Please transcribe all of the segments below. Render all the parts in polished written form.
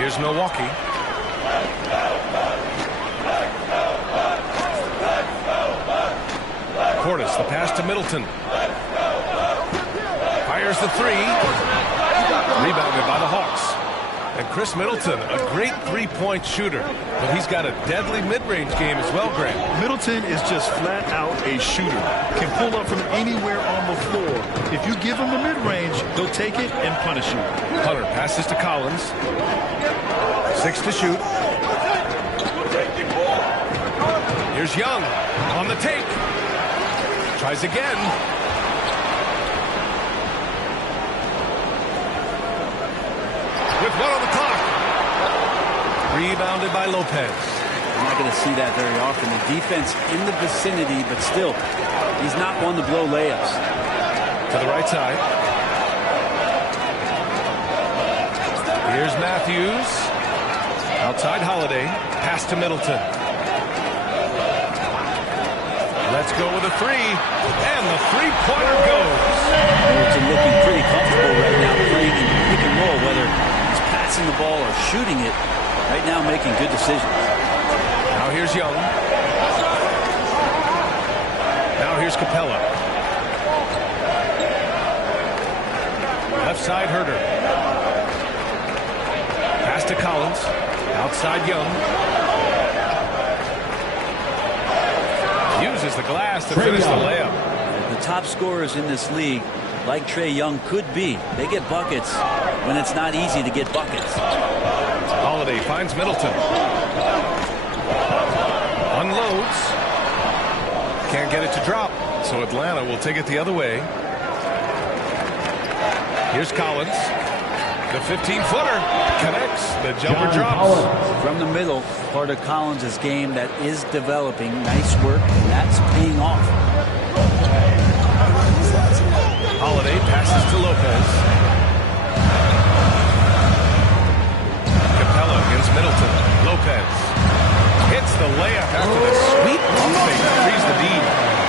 Here's Milwaukee. Portis, the pass to Middleton. Fires the three. Rebounded by the Hawks. And Chris Middleton, a great three-point shooter, but he's got a deadly mid-range game as well, Grant. Middleton is just flat out a shooter. Can pull up from anywhere on the floor. If you give him the mid-range, he'll take it and punish you. Hunter passes to Collins. 6 to shoot. Here's Young on the take. Tries again. With 1 on the clock. Rebounded by Lopez. You're not going to see that very often. The defense in the vicinity, but still, he's not one to blow layups. To the right side. Here's Matthews. Outside Holiday. Pass to Middleton. Let's go with a three. And the three-pointer goes. Middleton looking pretty comfortable right now playing in pick and roll, whether he's passing the ball or shooting it. Right now making good decisions. Now here's Young. Now here's Capella. Left side Herter. Pass to Collins. Outside Young. Uses the glass to finish the layup. The top scorers in this league, like Trae Young could be, they get buckets when it's not easy to get buckets. Holiday finds Middleton. Unloads. Can't get it to drop, so Atlanta will take it the other way. Here's Collins. The 15-footer connects. The jumper drops. From the middle, part of Collins' game that is developing. Nice work, and that's paying off. Holiday passes to Lopez. Capella against Middleton. Lopez hits the layup after the sweet pump fake frees the D.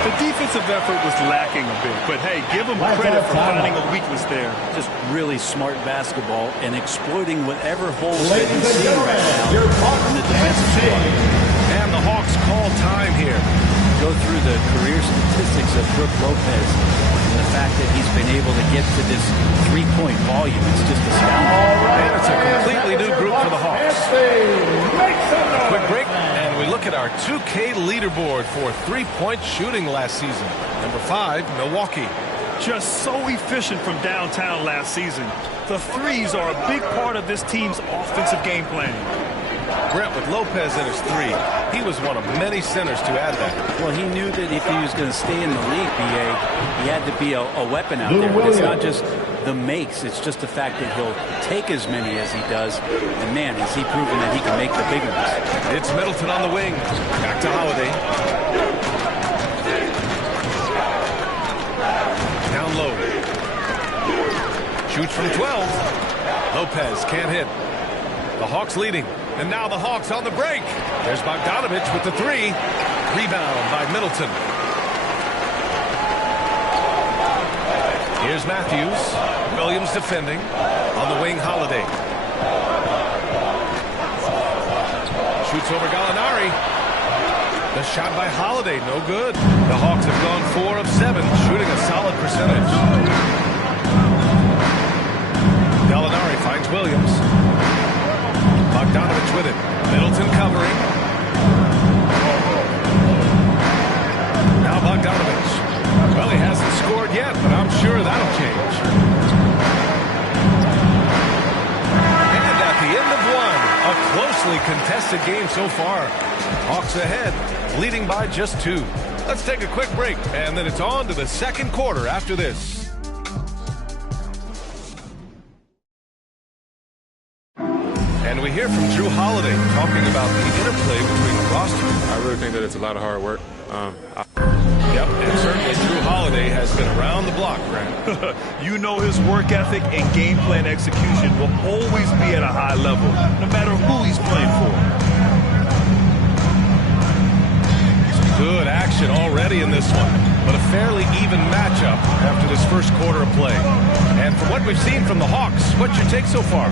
The defensive effort was lacking a bit, but hey, give him credit for finding a weakness there. Just really smart basketball and exploiting whatever holes that he's seeing right now in the defensive squad. And the Hawks call time here. Go through the career statistics of Brook Lopez and the fact that he's been able to get to this three-point volume. It's just astounding. And it's a completely new group for the Hawks. Quick break, and we look at our 2K leaderboard for three-point shooting last season. Number 5, Milwaukee. Just so efficient from downtown last season. The threes are a big part of this team's offensive game plan. Brett, with Lopez in his three, he was one of many centers to add that. Well, he knew that if he was going to stay in the league, BA, he had to be a weapon out there. But it's not just the makes, it's just the fact that he'll take as many as he does. And man, has he proven that he can make the big ones. It's Middleton on the wing. Back to Holiday. Down low. Shoots from 12. Lopez can't hit. The Hawks leading. And now the Hawks on the break. There's Bogdanovich with the three. Rebound by Middleton. Here's Matthews. Williams defending. On the wing, Holiday. Shoots over Gallinari. The shot by Holiday, no good. The Hawks have gone 4 of 7, shooting a solid percentage. Gallinari finds Williams. Bogdanovich with it. Middleton covering. Now Bogdanovich. Well, he hasn't scored yet, but I'm sure that'll change. And at the end of one, a closely contested game so far. Hawks ahead, leading by just 2. Let's take a quick break, and then it's on to the second quarter after this. And we hear from Drew Holiday talking about the interplay between the roster. I really think that it's a lot of hard work. Yep, and certainly Drew Holiday has been around the block, Grant. You know his work ethic and game plan execution will always be at a high level, no matter who he's playing for. Good action already in this one, but a fairly even matchup after this first quarter of play. And from what we've seen from the Hawks, what's your take so far?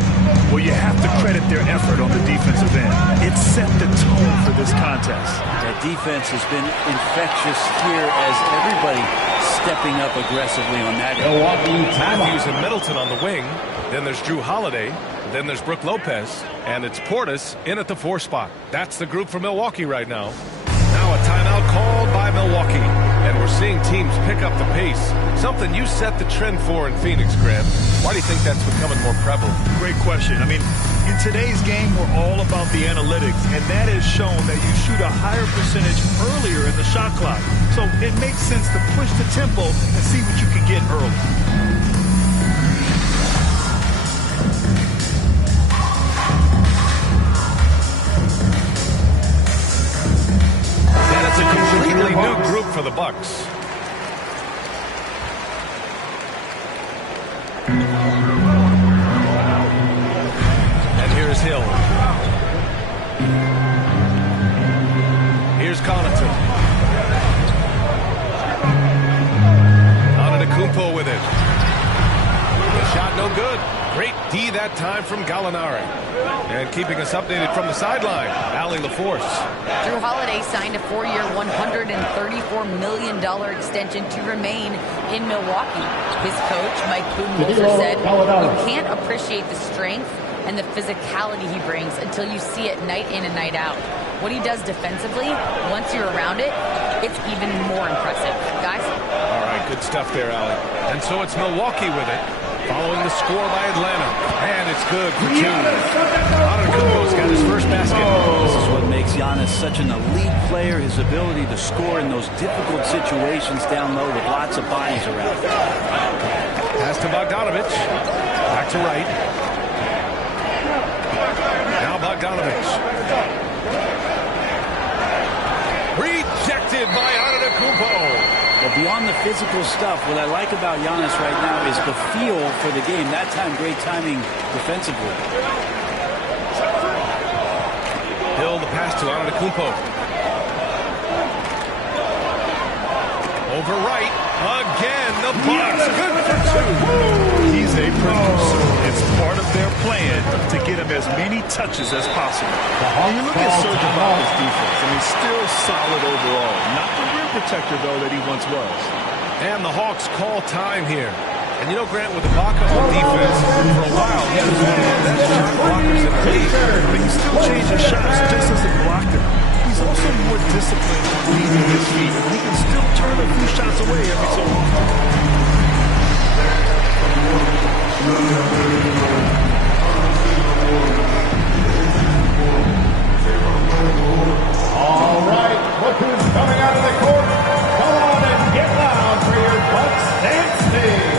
Well, you have to credit their effort on the defensive end. It set the tone for this contest. That defense has been infectious here as everybody stepping up aggressively on that end. Matthews and Middleton on the wing. Then there's Drew Holiday. Then there's Brook Lopez. And it's Portis in at the 4 spot. That's the group for Milwaukee right now. Now a timeout called by Milwaukee. And we're seeing teams pick up the pace. Something you set the trend for in Phoenix, Grant. Why do you think that's becoming more prevalent? Great question. I mean, in today's game, we're all about the analytics, and that has shown that you shoot a higher percentage earlier in the shot clock. So it makes sense to push the tempo and see what you can get early. And it's a completely new group for the Bucks. And here's Hill. Here's Connaughton. Antetokounmpo with it. The shot no good. Great D that time from Gallinari. And keeping us updated from the sideline, Allie LaForce. Drew Holiday signed a 4-year, $134 million extension to remain in Milwaukee. His coach, Mike Budenholzer, said, "You can't appreciate the strength and the physicality he brings until you see it night in and night out. What he does defensively, once you're around it, it's even more impressive." Guys? All right, good stuff there, Allie. And so it's Milwaukee with it, following the score by Atlanta. And it's good for 2. Antetokounmpo's got his first basket. This is what makes Giannis such an elite player, his ability to score in those difficult situations down low with lots of bodies around. Pass to Bogdanovich. Back to right. Now Bogdanovich. Rejected by Antetokounmpo. Well, beyond the physical stuff, what I like about Giannis right now is the feel for the game. That time, great timing defensively. Hill, the pass to Antetokounmpo. Over right. Again, the Bucks. Good for 2. He's a producer. It's part of their plan to get him as many touches as possible. When you look at Serge Ibaka's defense, I mean, still solid overall. Not the rim protector, though, that he once was. And the Hawks call time here. And you know, Grant, with Ibaka on defense, for a while, he was one of the best shot blockers in the league. But he still changes shots just as it blocked him. He's also more disciplined on leaving his feet. He can still turn a few shots away every so often. All right, look who's coming out of the court. Come on and get loud for your Bucks dance team.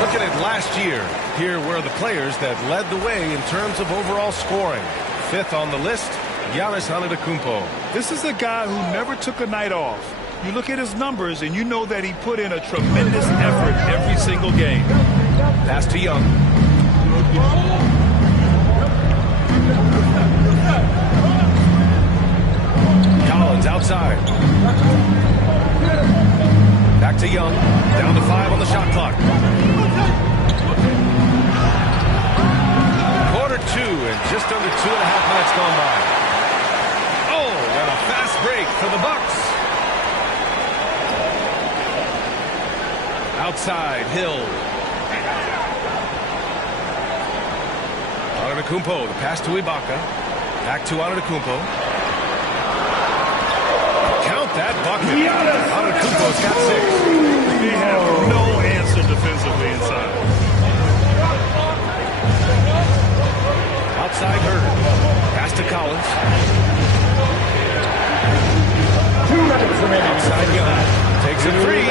Looking at last year, here were the players that led the way in terms of overall scoring. 5th on the list, Giannis Antetokounmpo. This is a guy who never took a night off. You look at his numbers and you know that he put in a tremendous effort every single game. Pass to Young. Collins outside. Back to Young. Down to 5 on the shot clock. Quarter 2 and just under 2.5 minutes gone by. Oh, and a fast break for the Bucks. Outside, Hill. Antetokounmpo, the pass to Ibaka. Back to Antetokounmpo. Count that bucket. Antetokounmpo's got 6. They have no answer defensively inside. Outside Herder. Pass to Collins. 2 minutes remaining. Outside Young. Takes a 3.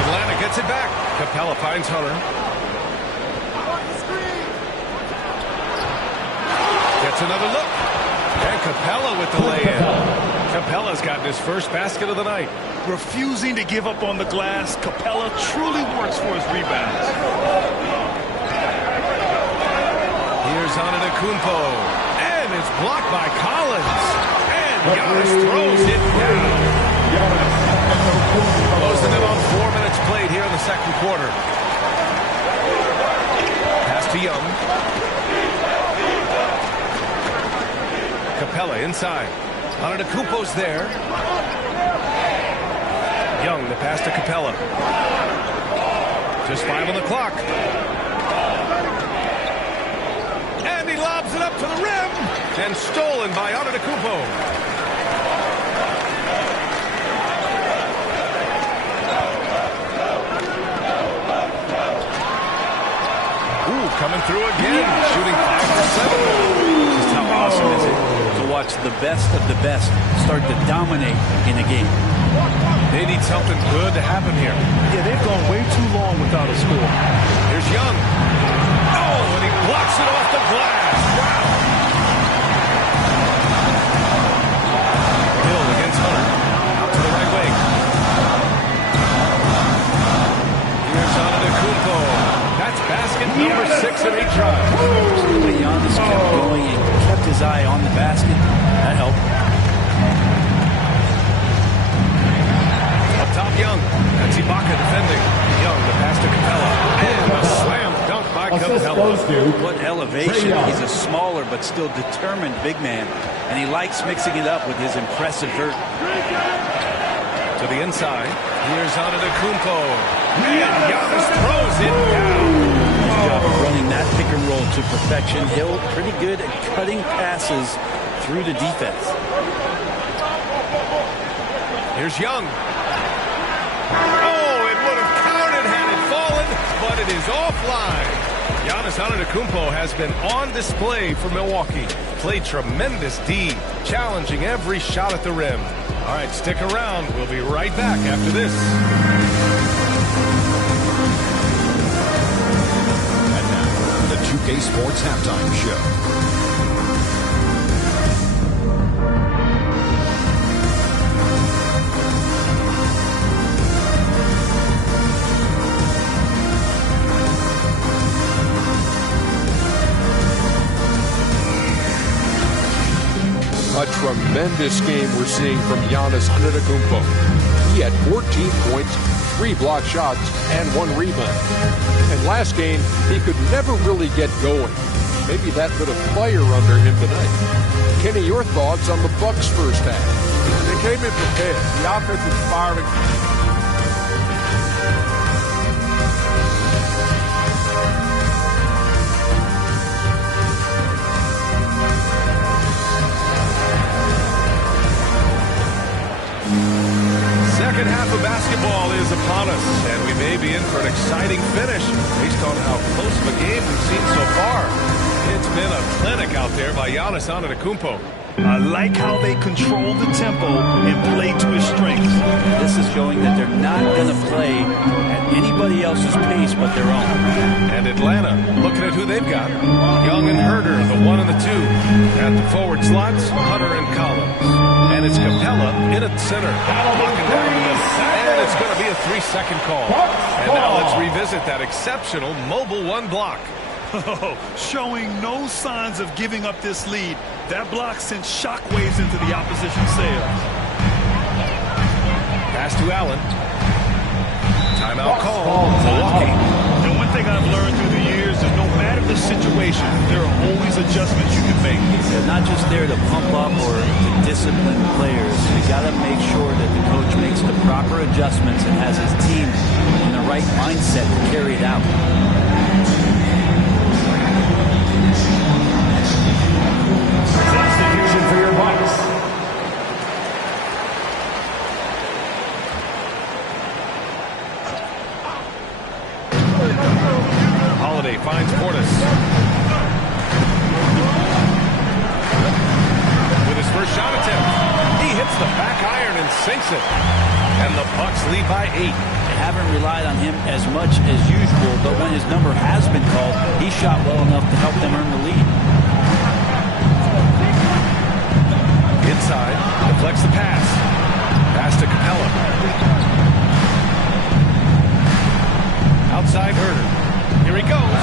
Atlanta gets it back. Capella finds Hunter. Gets another look. And Capella with the lay-in. Capella's gotten his first basket of the night. Refusing to give up on the glass, Capella truly works for his rebounds. Here's Antetokounmpo, and it's blocked by Collins. And Giannis throws it down. Closing it on 4 minutes played here in the second quarter. Pass to Young. Capella inside. Antetokounmpo's there. Young, the pass to Capella. Just 5 on the clock. And he lobs it up to the rim. And stolen by Antetokounmpo. Ooh, coming through again. Shooting 5 for 7. Just how awesome is it to watch the best of the best start to dominate in a game. They need something good to happen here. Yeah, they've gone way too long without a score. Here's Young. Oh, and he blocks it off the glass. Wow. Hill against Hunter. Out to the right wing. Here's Antetokounmpo. That's basket number 6 in 8 drives. The way Giannis kept going and kept his eye on the basket, that helped. Top Young. That's Ibaka defending. Young, the pass to Capella. And a slam dunk by Capella. What elevation. He's a smaller but still determined big man. And he likes mixing it up with his impressive vert. To the inside. Here's Antetokounmpo. And Giannis throws it down. Good job of running that pick and roll to perfection. Hill pretty good at cutting passes through the defense. Here's Young. Oh, it would have counted had it fallen, but it is offline. Giannis Antetokounmpo has been on display for Milwaukee. Played tremendous D, challenging every shot at the rim. All right, stick around. We'll be right back after this. And now, the 2K Sports Halftime Show. A tremendous game we're seeing from Giannis Antetokounmpo. He had 14 points, 3 block shots, and 1 rebound. And last game, he could never really get going. Maybe that put a fire under him tonight. Kenny, your thoughts on the Bucks' first half? They came in prepared. The offense was firing. Second half of basketball is upon us, and we may be in for an exciting finish based on how close of a game we've seen so far. It's been a clinic out there by Giannis Antetokounmpo. I like how they control the tempo and play to his strengths. This is showing that they're not going to play at anybody else's pace but their own. And Atlanta, looking at who they've got. Young and Herter, the 1 and the 2. At the forward slots, Hunter and Collins. And it's Capella in at center. Locking down the middle. And it's going to be a 3-second call. And now let's revisit that exceptional mobile 1 block. Showing no signs of giving up this lead. That block sent shockwaves into the opposition sails. Pass to Allen. Timeout call. Milwaukee. And one thing I've learned through the years is no matter the situation, there are always adjustments you can make. They're not just there to pump up or to discipline players. You got to make sure that the coach makes the proper adjustments and has his team in the right mindset to carry it out. Substitution for your Bucks. Holiday finds Portis. With his first shot attempt, he hits the back iron and sinks it. And the Bucks lead by 8. They haven't relied on him as much as usual, but when his number has been called, he shot well enough to help them earn the lead. Inside, deflects the pass. Pass to Capella. Outside Herder. Here he goes.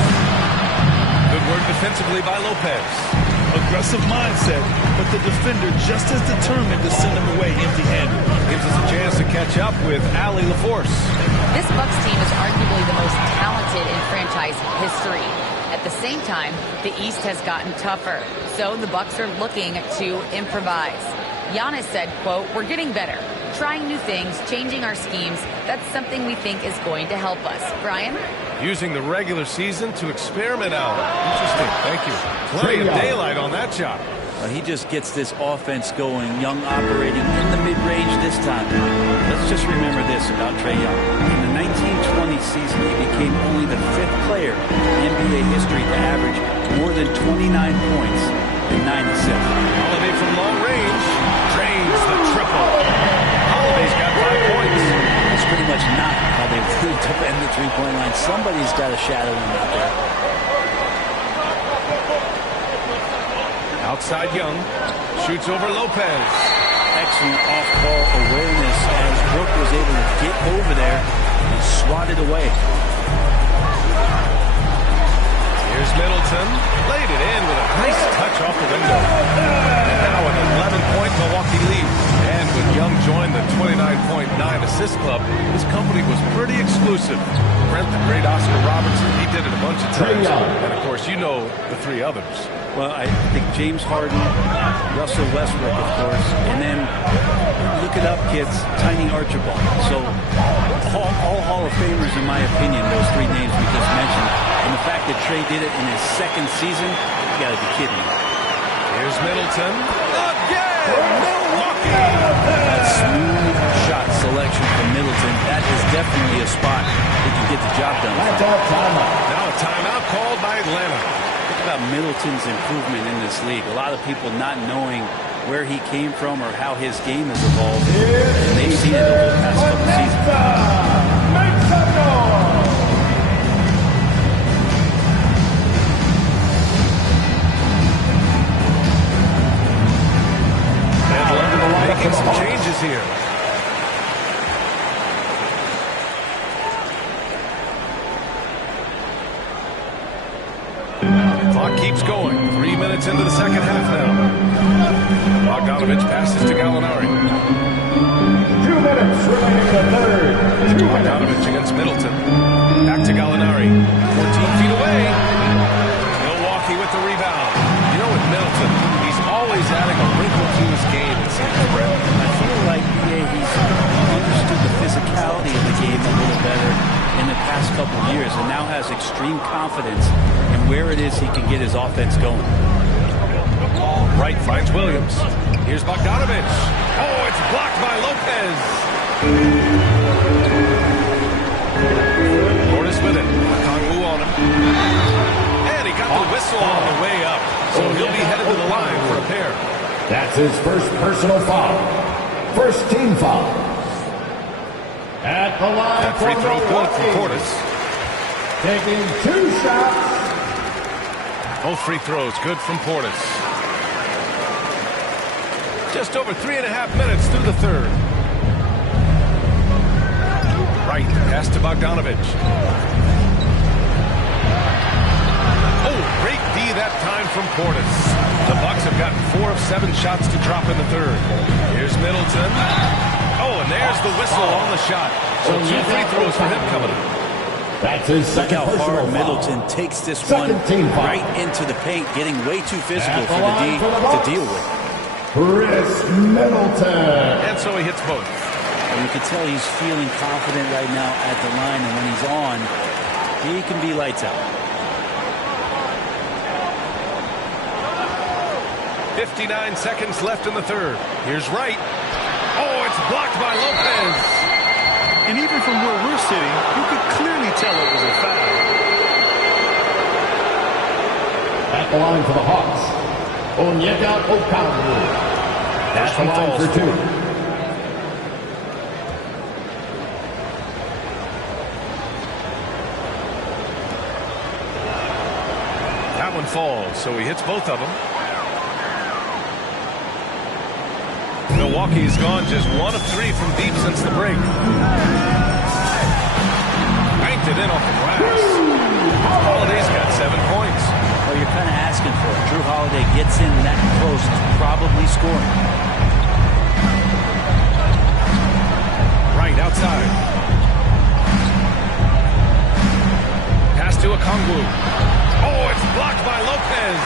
Good work defensively by Lopez. Aggressive mindset, but the defender just as determined to send him away empty-handed. Gives us a chance to catch up with Allie LaForce. This Bucks team is arguably the most talented in franchise history. At the same time, the East has gotten tougher, so the Bucks are looking to improvise. Giannis said, quote, "We're getting better, trying new things, changing our schemes. That's something we think is going to help us." Brian? Using the regular season to experiment out. Interesting. Thank you. Plenty of daylight on that shot. He just gets this offense going. Young operating in the mid-range this time. Let's just remember this about Trae Young. In the 1920 season, he became only the 5th player in NBA history to average more than 29 points and 9 assists. Holiday from long range drains the triple. Holiday's got 5 points. That's pretty much not how they really defend the three-point line. Somebody's got to shadow him out there. Outside Young. Shoots over Lopez. Excellent off-ball awareness as Brook was able to get over there and swat it away. Here's Middleton. Laid it in with a nice touch off the window. And now an 11-point Milwaukee lead. And when Young joined the 29.9 assist club, his company was pretty exclusive. Brent, the great Oscar Robertson, he did it a bunch of times. And, of course, you know the 3 others. Well, I think James Harden, Russell Westbrook, of course, and then look it up, kids, Tiny Archibald. So all Hall of Famers, in my opinion, those 3 names we just mentioned. And the fact that Trae did it in his 2nd season, you got to be kidding me. Here's Middleton. Again! Milwaukee! That smooth shot selection from Middleton. That is definitely a spot that can get the job done. Now a timeout called by Atlanta. Think about Middleton's improvement in this league. A lot of people not knowing where he came from or how his game has evolved. And they've seen it over the past couple seasons. Making some changes here. Clock keeps going. 3 minutes into the second half now. Bogdanovich passes to Gallinari. 2 minutes remaining in the third. Bogdanovich against Middleton. Back to Gallinari. 14 feet away. Milwaukee with the rebound. You know, with Middleton, he's always adding a wrinkle to his game, it seems, Brett. I feel like he's understood the physicality of the game a little better in the past couple of years and now has extreme confidence in where it is he can get his offense going. Wright finds Williams. Here's Bogdanovich. Oh, it's blocked by Lopez. Portis with it. Kongwu on him. And he got the whistle on the way up. So he'll be headed to the line for a pair. That's his first personal foul. First team foul. At the line That free throw good from Portis. Taking 2 shots. Both free throws good from Portis. Just over 3.5 minutes through the third. Right, pass to Bogdanovich. Oh, great D that time from Portis. The Bucks have gotten 4 of 7 shots to drop in the third. Here's Middleton. Oh, and there's the whistle on the shot. So 2 free throws for him coming up. That's his second Look how personal hard foul. Middleton takes this one right into the paint, getting way too physical for the D to deal with. Chris Middleton. And so he hits both. And you can tell he's feeling confident right now at the line, and when he's on, he can be lights out. 59 seconds left in the third. Here's Wright. Oh, it's blocked by Lopez. And even from where we're sitting, you could clearly tell it was a foul. At the line for the Hawks, Onyeka Okongwu. That's the line for 2. That one falls, so he hits both of them. Milwaukee's gone just 1 of 3 from deep since the break. Banked it in off the glass. Holiday's got 7 points. Well, you're kind of asking for it. Drew Holiday gets in that close to probably scoring. Right outside. Pass to Okongwu. Oh, it's blocked by Lopez.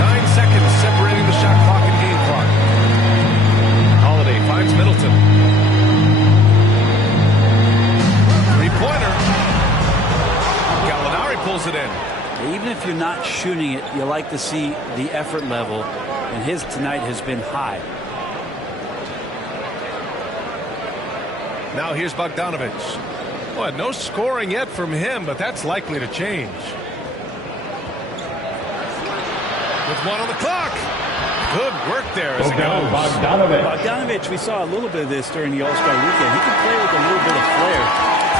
9 seconds separating the shot clock and game clock. Holiday finds Middleton. Three-pointer. Gallinari pulls it in. Even if you're not shooting it, you like to see the effort level, and his tonight has been high. Now here's Bogdanovich. Well, no scoring yet from him, but that's likely to change. With 1 on the clock. Good work there as it goes. Bogdanovich, we saw a little bit of this during the All-Star weekend. He can play with a little bit of flair,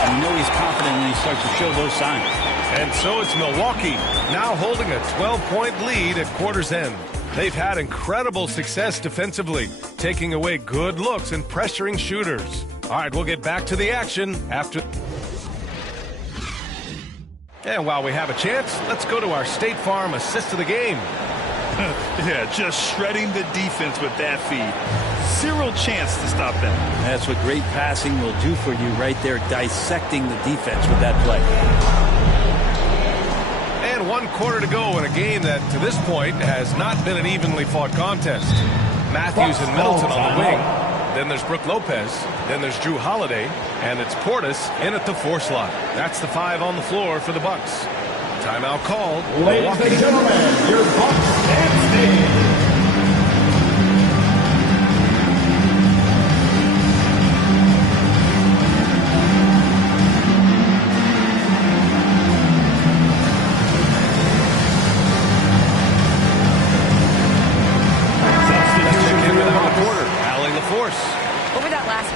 and you know he's confident when he starts to show those signs. And so it's Milwaukee, now holding a 12-point lead at quarter's end. They've had incredible success defensively, taking away good looks and pressuring shooters. All right, we'll get back to the action after. And while we have a chance, let's go to our State Farm assist of the game. Yeah, just shredding the defense with that feed. Zero chance to stop that. That's what great passing will do for you right there, dissecting the defense with that play. And 1 quarter to go in a game that, to this point, has not been an evenly fought contest. Matthews and Middleton on the wing. Then there's Brook Lopez. Then there's Drew Holiday. And it's Portis in at the 4 slot. That's the 5 on the floor for the Bucks. Timeout called. Ladies and gentlemen, your Bucks standing.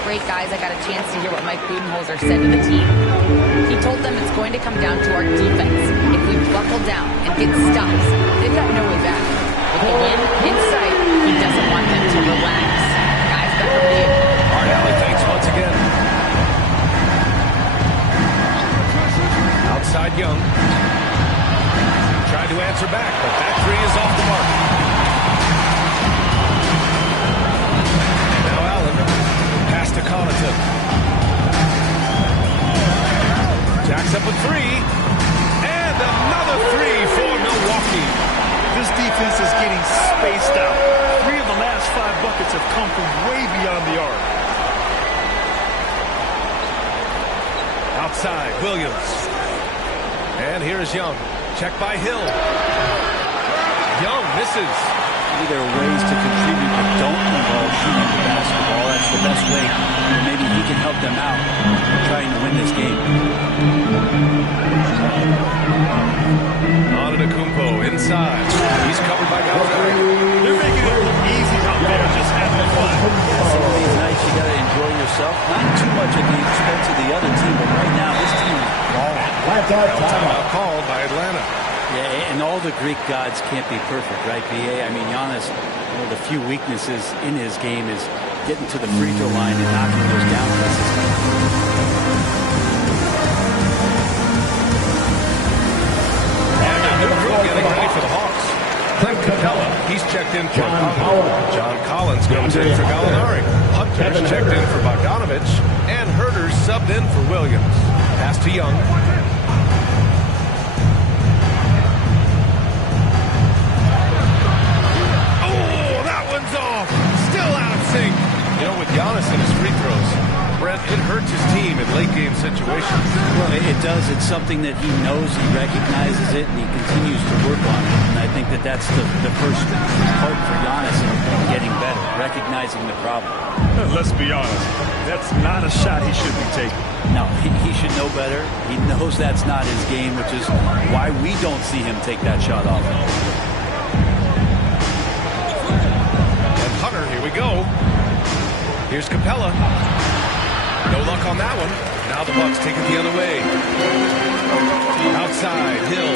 Break, guys, I got a chance to hear what Mike Budenholzer said to the team. He told them it's going to come down to our defense. If we buckle down and get stops, they've got no way back. With the win in sight, he doesn't want them to relax. Guys, back over to you. All right, Allie, thanks once again. Outside Young. Tried to answer back, but that 3 is off the mark. To Connaughton. Jacks up a 3. And another 3 for Milwaukee. This defense is getting spaced out. 3 of the last 5 buckets have come from way beyond the arc. Outside, Williams. And here is Young. Check by Hill. Young misses. Maybe there are ways to contribute that don't involve shooting the basketball. That's the best way. And maybe he can help them out trying to win this game. Antetokounmpo inside. He's covered by Gallinari. They're making it look easy out there. Just having fun. Some of these nights you got to enjoy yourself. Not too much at the expense of the other team, but right now this team is balling. Timeout called by Atlanta. Yeah, and all the Greek gods can't be perfect, right, B.A.? I mean, Giannis, one of the few weaknesses in his game is getting to the free throw line and knocking those down passes. And a new crew getting ready for the Hawks. Clint Capella, he's checked in for Okongwu. John Collins comes in for Gallinari. Hunter's checked in for Bogdanovich. And Herter's subbed in for Williams. Pass to Young. You know, with Giannis and his free throws, Brent, it hurts his team in late-game situations. Well, it does. It's something that he knows, he recognizes it, and he continues to work on it. And I think that that's the first part for Giannis in getting better, recognizing the problem. Let's be honest. That's not a shot he should be taking. No, he should know better. He knows that's not his game, which is why we don't see him take that shot off. And Hunter, here we go. Here's Capella. No luck on that one. Now the Bucks take it the other way. Outside, Hill.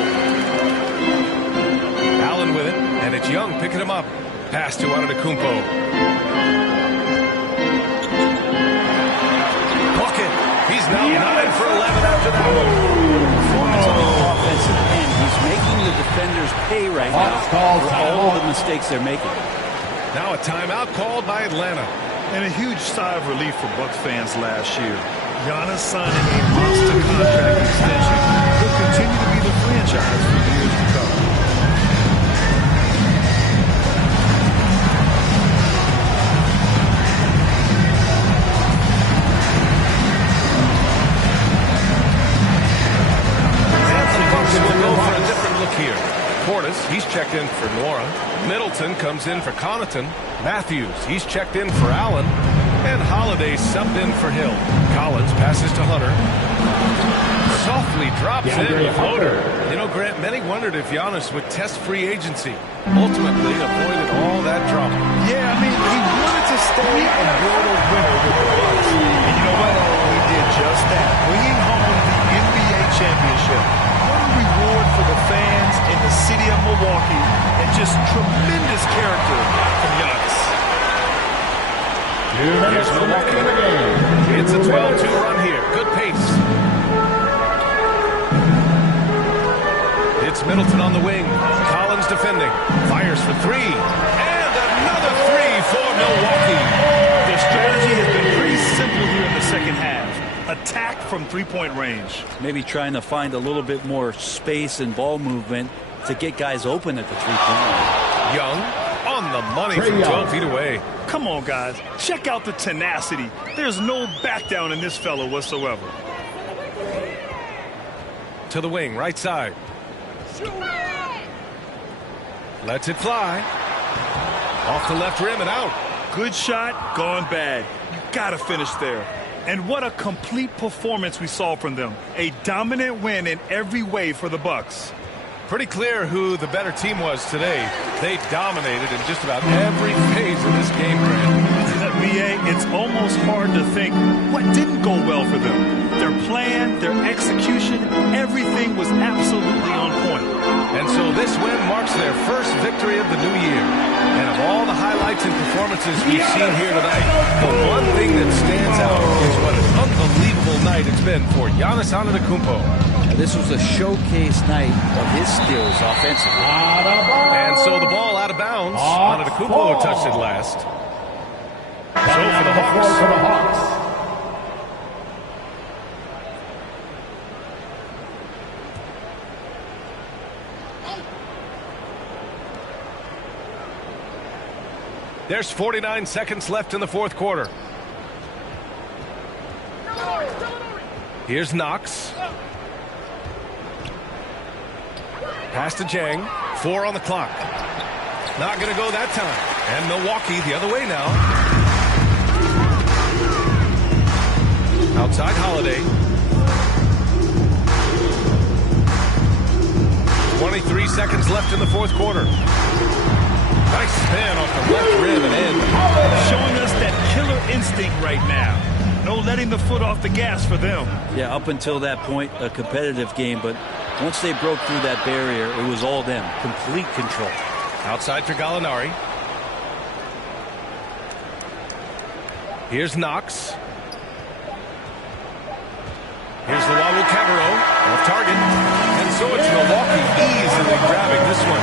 Allen with it. And And it's Young picking him up. Pass to Antetokounmpo. Bucket. He's now 9 for 11 after that one. Performance on the offensive end. He's making the defenders pay right now for all the mistakes they're making. Now a timeout called by Atlanta. And a huge sigh of relief for Bucks fans last year. Giannis signing a monster contract extension will continue to be the franchise for years to come. Here. Portis, he's checked in for Nora. Middleton comes in for Connaughton. Matthews, he's checked in for Allen. And Holiday subbed in for Hill. Collins passes to Hunter. Softly drops in the floater. You know, Grant, many wondered if Giannis would test free agency. Ultimately avoided all that drama. Yeah, I mean, he wanted to stay and build a winner with the Bucks. And you know what? He did just that. Bringing home the NBA championship. Reward for the fans in the city of Milwaukee, and just tremendous character from Giannis. Here's Milwaukee. It's a 12-2 run here. Good pace. It's Middleton on the wing. Collins defending. Fires for three. And another three for Milwaukee. Their strategy has been pretty simple here in the second half. Attack from three-point range. Maybe trying to find a little bit more space and ball movement to get guys open at the three-point line. Young on the money from 12 feet away. Come on, guys. Check out the tenacity. There's no back down in this fellow whatsoever. To the wing, right side. Lets it fly. Off the left rim and out. Good shot, gone bad. You gotta finish there. And what a complete performance we saw from them. A dominant win in every way for the Bucks. Pretty clear who the better team was today. They dominated in just about every phase of this game, Grant. B.A., it's almost hard to think what didn't go well for them. Their plan, their execution, everything was absolutely on point. And so this win marks their first victory of the new year. And of all the highlights and performances we've seen here tonight, the one thing that stands out is what an unbelievable night it's been for Giannis Antetokounmpo. This was a showcase night of his skills offensively. And so the ball out of bounds. Antetokounmpo who touched it last. So for the Hawks. There's 49 seconds left in the fourth quarter. Here's Knox. Pass to Jang. 4 on the clock. Not going to go that time. And Milwaukee the other way now. Outside Holiday. 23 seconds left in the fourth quarter. Nice spin off the left rim and in. Showing us that killer instinct right now. No letting the foot off the gas for them. Yeah, up until that point, a competitive game, but once they broke through that barrier, it was all them. Complete control. Outside for Gallinari. Here's Knox. Here's Luau Cabarro off target. And so it's Milwaukee easily grabbing this one.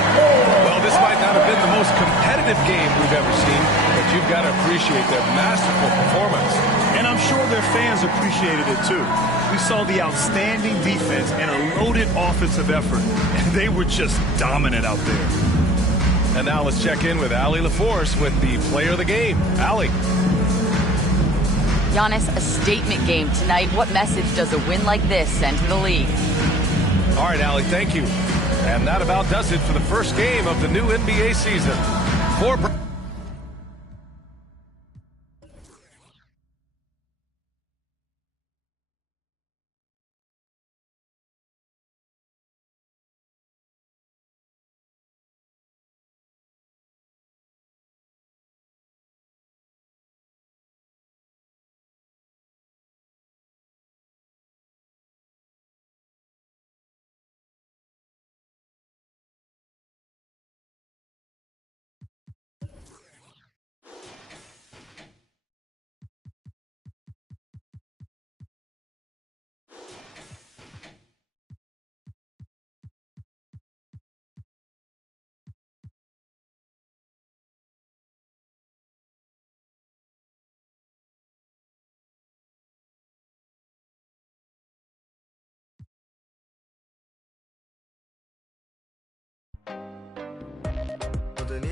Well, this might not have been the most competitive game we've ever seen, but you've got to appreciate their masterful performance. And I'm sure their fans appreciated it too. We saw the outstanding defense and a loaded offensive effort, and they were just dominant out there. And now let's check in with Allie LaForce with the player of the game. Allie. Giannis, a statement game tonight. What message does a win like this send to the league? All right, Allie, thank you. And that about does it for the first game of the new NBA season. For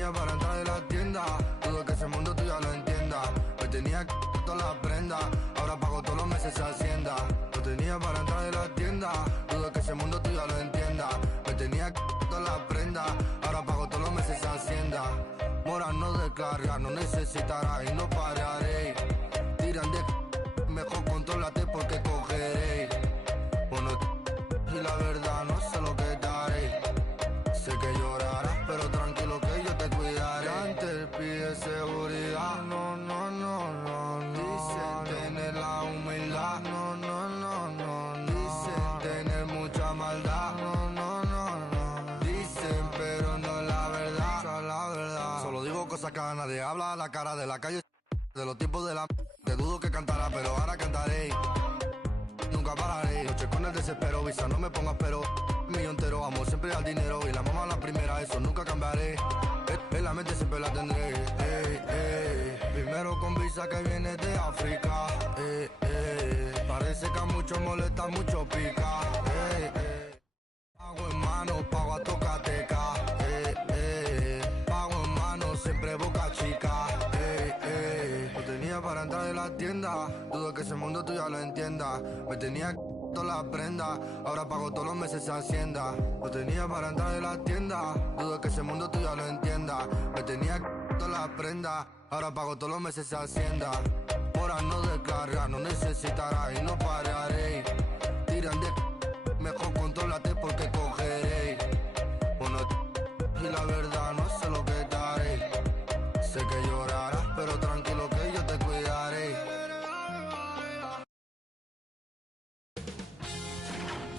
tenía para entrar de la tienda, dudo que ese mundo tú ya lo entienda. Me tenía que todas las prendas, ahora pago todos los meses Hacienda. Lo tenía para entrar de la tienda, dudo que ese mundo tú ya lo entienda. Me tenía que todas las prendas, ahora pago todos los meses Hacienda. Mora no descarga, no necesitará y no pararé. Tiran de mejor contrólate porque cogeré. Bueno, y la verdad no sé lo que daré. Sé que llorarás, pero tranquilo que yo te cuidaré. Antes pide seguridad, no, no, no, no, no. Dicen tener la humildad, no, no, no, no, no. Dicen tener mucha maldad, no, no, no, no. Dicen, pero no es la verdad, esa es la verdad. Solo digo cosas que nadie habla a la cara de la calle. De los tipos de la... Te dudo que cantara, pero ahora cantaré. Nunca pararé, noche con el desespero, visa no me pongas pero. Mío entero, amo siempre al dinero y la mamá la primera, eso nunca cambiaré. En la mente siempre la tendré. Primero con visa que viene de África. Parece que a muchos molesta, mucho pica. Pago en mano, pago a tocateca. Pago en mano, siempre boca chica. Lo tenía para entrar de la tienda, dudo que ese mundo tú ya lo entienda. Me tenía que todas las prendas, ahora pago todos los meses Hacienda. Lo tenía para entrar de la tienda, dudo que ese mundo tú ya lo entienda. Me tenía que todas las prendas, ahora pago todos los meses Hacienda. Ahora no descarga, no necesitará y no pararé. Tiran de mejor contrólate porque cogeré. Bueno, y la verdad no sé lo que daré. Sé que llorarás, pero tranquilo que yo te cuidaré.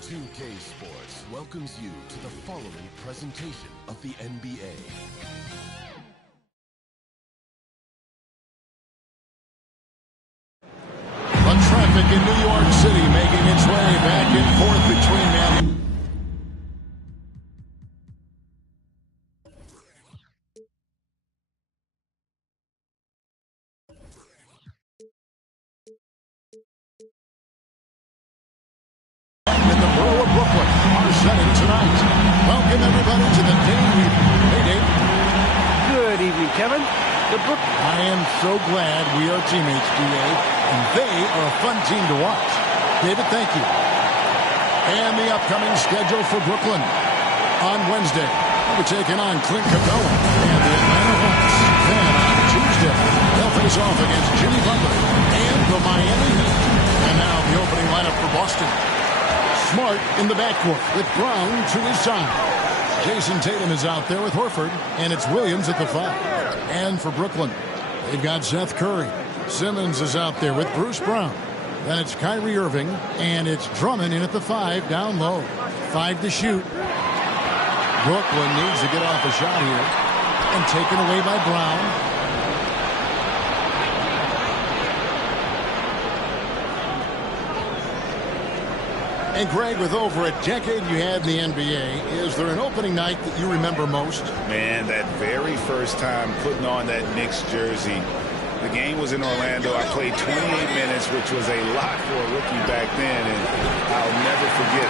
2K Sports welcomes you to the following presentation of the NBA. The traffic in New York City making its way back and forth between them. In the borough of Brooklyn, our setting tonight. Welcome everybody to the Daily. Hey, Dave. Good evening, Kevin. I am so glad we are teammates, DA, and they are a fun team to watch. David, thank you. And the upcoming schedule for Brooklyn. On Wednesday, we'll be taking on Clint Capella and the Atlanta Hawks. Then on Tuesday, they'll face off against Jimmy Butler and the Miami Heat. And now the opening lineup for Boston. Smart in the backcourt with Brown to his side. Jason Tatum is out there with Horford, and it's Williams at the 5. And for Brooklyn, they've got Seth Curry. Simmons is out there with Bruce Brown. Then it's Kyrie Irving, and it's Drummond in at the 5 down low. 5 to shoot. Brooklyn needs to get off a shot here. And taken away by Brown. And Greg, with over a decade you had in the NBA, is there an opening night that you remember most? Man, that very first time putting on that Knicks jersey. The game was in Orlando. I played 28 minutes, which was a lot for a rookie back then, and I'll never forget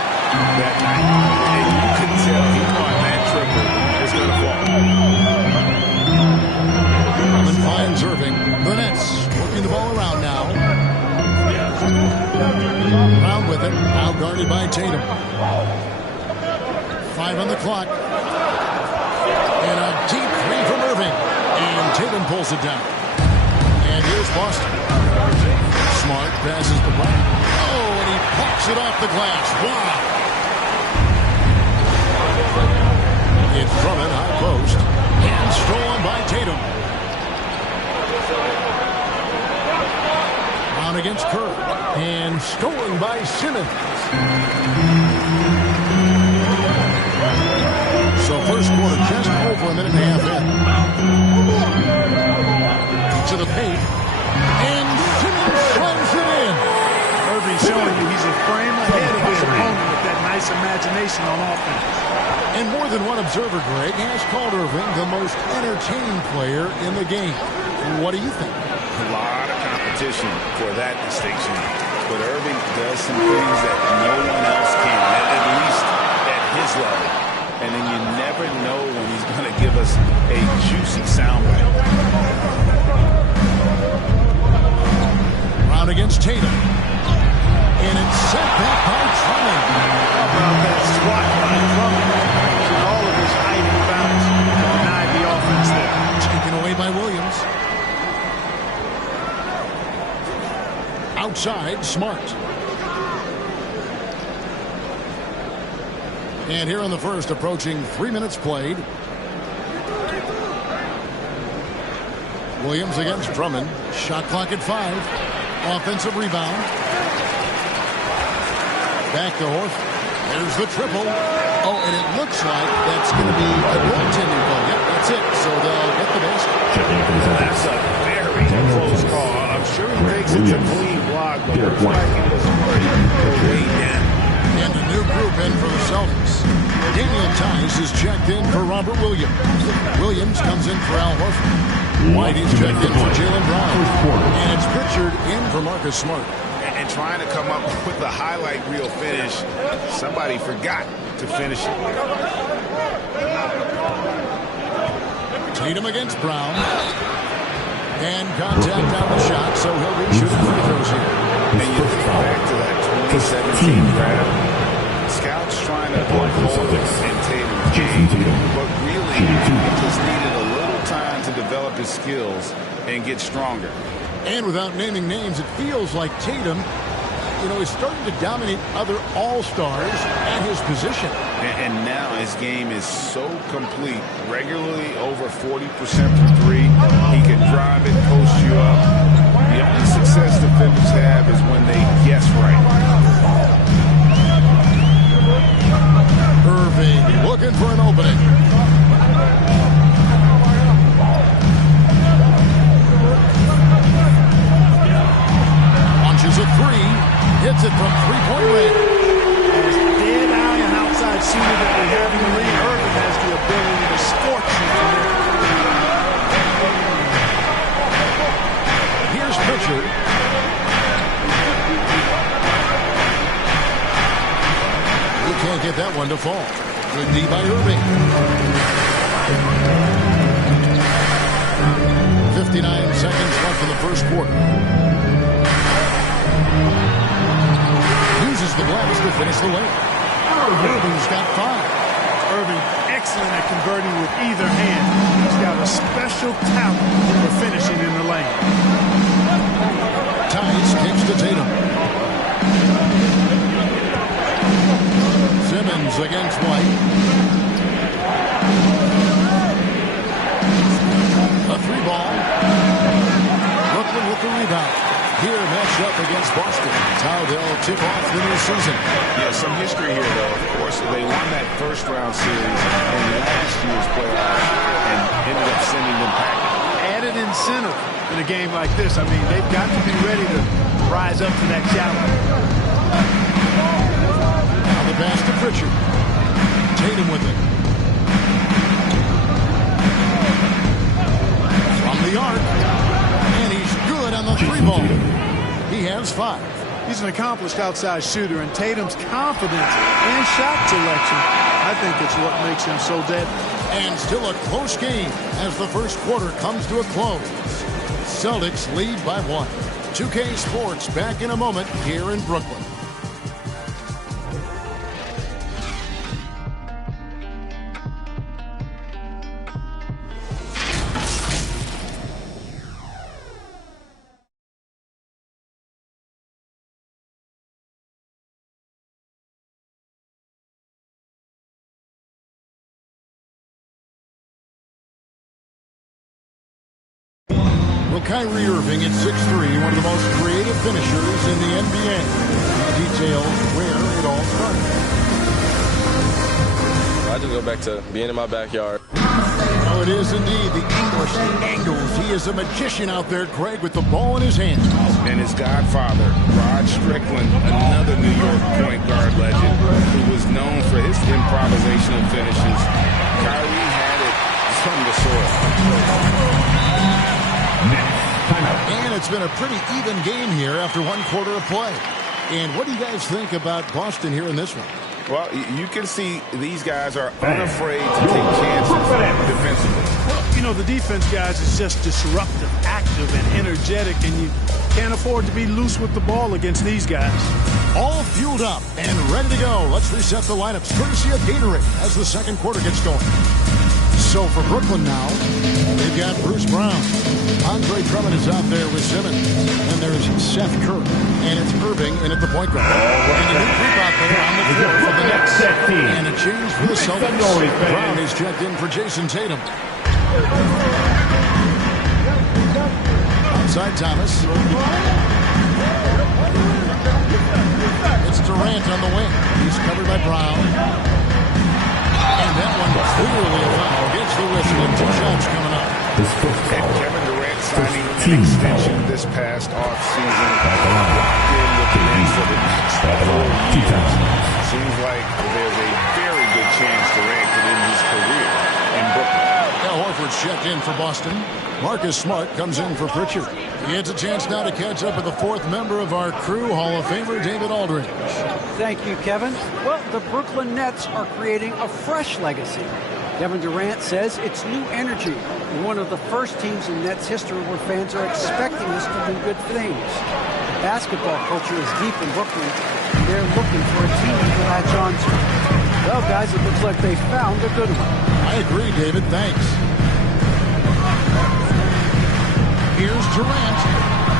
that night. And you could tell he thought that triple was going to fall. Drummond finds Irving. The Nets working the ball around now. Brown with it, now guarded by Tatum. 5 on the clock. And a deep 3 from Irving. And Tatum pulls it down. And here's Boston. Smart passes the ball. Oh, and he pops it off the glass. Wow. It's Drummond, high post. And stolen by Tatum. Brown against Kerr. And stolen by Simmons. So first quarter just over a minute and a half in. To the paint. And Simmons slams it in. Irving showing you he's a frame ahead of his opponent with that nice imagination on offense. And more than one observer, Greg, has called Irving the most entertaining player in the game. What do you think? A lot of competition for that distinction. But Irving does some things that no one else can, at least at his level. and then you never know when he's going to give us a juicy soundbite. Brown against Tatum. And it's set back by Drummond. How about that swat by Drummond? And all of his height and balance denied the offense there. Taken away by Williams. Outside, Smart. And here in the first, approaching 3 minutes played. Williams against Drummond. Shot clock at 5. Offensive rebound. Back to Horford. There's the triple. Oh, and it looks like that's going to be a goaltending goal. Yep, that's it. So they'll get the basket. That's a very close call. I'm sure he thinks it's a clean block, but it looks like it was way down. And a new group in for the Celtics. Damian Tice is checked in for Robert Williams. Williams comes in for Al Horford. White is checked in for Jaylen Brown. And it's Pritchard in for Marcus Smart. And trying to come up with the highlight reel finish, somebody forgot to finish it. Tatum against Brown. And contact on the shot, so he'll be shooting free throws here. And you think back to that 2017 grab. Scouts trying to hold and Tatum's game, but really he just needed a little time to develop his skills and get stronger. And without naming names, it feels like Tatum, is starting to dominate other all-stars at his position. And now his game is so complete. Regularly over 40% from three. He can drive it, post you up. The only success defenders have is when they guess right. Irving looking for an opening. Launches a three. Hits it from three-point range. As dead eye and outside shooter that we have in the league, Irving has the ability to scorch you from there. Here's Pritchard. He can't get that one to fall. Good D by Irving. 59 seconds left in the first quarter. Uses the glass to finish the lane. Irving's got 5. Irving excellent at converting with either hand. He's got a special talent for finishing in the lane. Tice kicks to Tatum. Simmons against White. A 3-ball. Brooklyn with the rebound. Here matched up against Boston. It's how they'll tip off the new season. Yeah, some history here, though. Of course, they won that first-round series in last year's playoffs and ended up sending them packing. Added incentive in a game like this. I mean, they've got to be ready to rise up to that challenge. Now the pass to Pritchard. Tatum with it. From the arc. And he's good on the 3-ball. He has 5. He's an accomplished outside shooter, and Tatum's confidence and shot selection, I think it's what makes him so deadly. And still a close game as the first quarter comes to a close. Celtics lead by 1. 2K Sports back in a moment here in Brooklyn. Kyrie Irving at 6'3", one of the most creative finishers in the NBA. Details where it all started. I just go back to being in my backyard. Oh, it is indeed the English, the angles. He is a magician out there, Greg, with the ball in his hand. And his godfather, Rod Strickland, another New York point guard legend who was known for his improvisational finishes. Kyrie had it from the source. And it's been a pretty even game here after 1 quarter of play. And what do you guys think about Boston here in this one? Well, you can see these guys are unafraid to take chances defensively. Well, you know, the defense, guys, is just disruptive, active, and energetic, and you can't afford to be loose with the ball against these guys. All fueled up and ready to go. Let's reset the lineups courtesy of Gatorade as the second quarter gets going. So for Brooklyn now, they've got Bruce Brown. Andre Drummond is out there with Simmons. And there's Seth Curry. And it's Irving in at the point guard. And a new group out there on the floor for the Nets. And a change for the Celtics. Brown is checked in for Jason Tatum. Outside Thomas. It's Durant on the wing. He's covered by Brown. And that one clearly a foul. Gets the whistle and 2 shots coming up. And Kevin Durant signing an extension this past offseason. Locked in with the Nets for the next 4 years. Seems like there's a very good chance Durant could end his career in Brooklyn. Al Horford's checked in for Boston. Marcus Smart comes in for Pritchard. He gets a chance now to catch up with the 4th member of our crew, Hall of Famer David Aldridge. Thank you, Kevin. Well, the Brooklyn Nets are creating a fresh legacy. Kevin Durant says it's new energy. We're one of the first teams in Nets history where fans are expecting us to do good things. Basketball culture is deep in Brooklyn, and they're looking for a team to latch on to. Well, guys, it looks like they found a good one. I agree, David. Thanks. Here's Durant.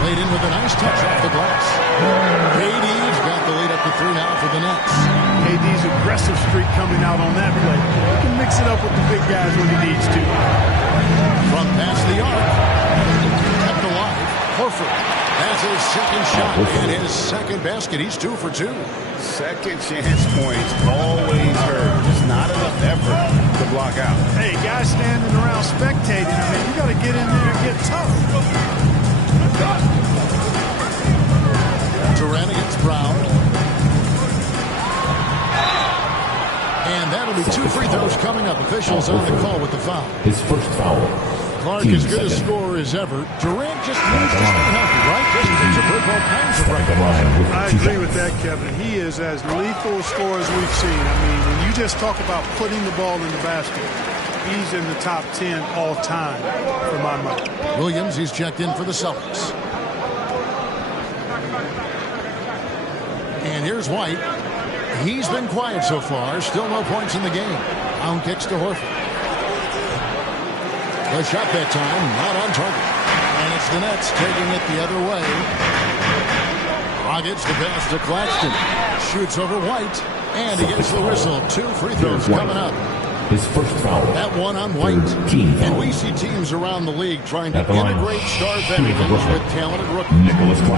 Laid in with a nice touch off the glass. KD's got the lead up to 3 now for the Nets. KD's aggressive streak coming out on that play. He can mix it up with the big guys when he needs to. From past the arc. Kept alive. Horford. That's his second shot and his second basket. He's 2 for 2. Second chance points always hurt. Just not enough effort to block out. Hey, guys standing around spectating. I mean, you got to get in there and get tough. Durant against Brown. And that'll be 2 free throws coming up. Officials on the call with the foul. His first foul. Clark as good a scorer as ever. Durant just needs to stay healthy, right? Just needs to break all kinds of records. I agree with that, Kevin. He is as lethal a scorer as we've seen. I mean, when you just talk about putting the ball in the basket, he's in the top 10 all time for my money. Williams, he's checked in for the Celtics. And here's White. He's been quiet so far. Still no points in the game. Brown kicks to Horford. The shot that time, not on target. And it's the Nets taking it the other way. Rockets the pass to Claxton. Shoots over White. And he gets the whistle. 2 free throws coming up. His first foul. That one on White. And we see teams around the league trying to integrate star veterans with talented rookies.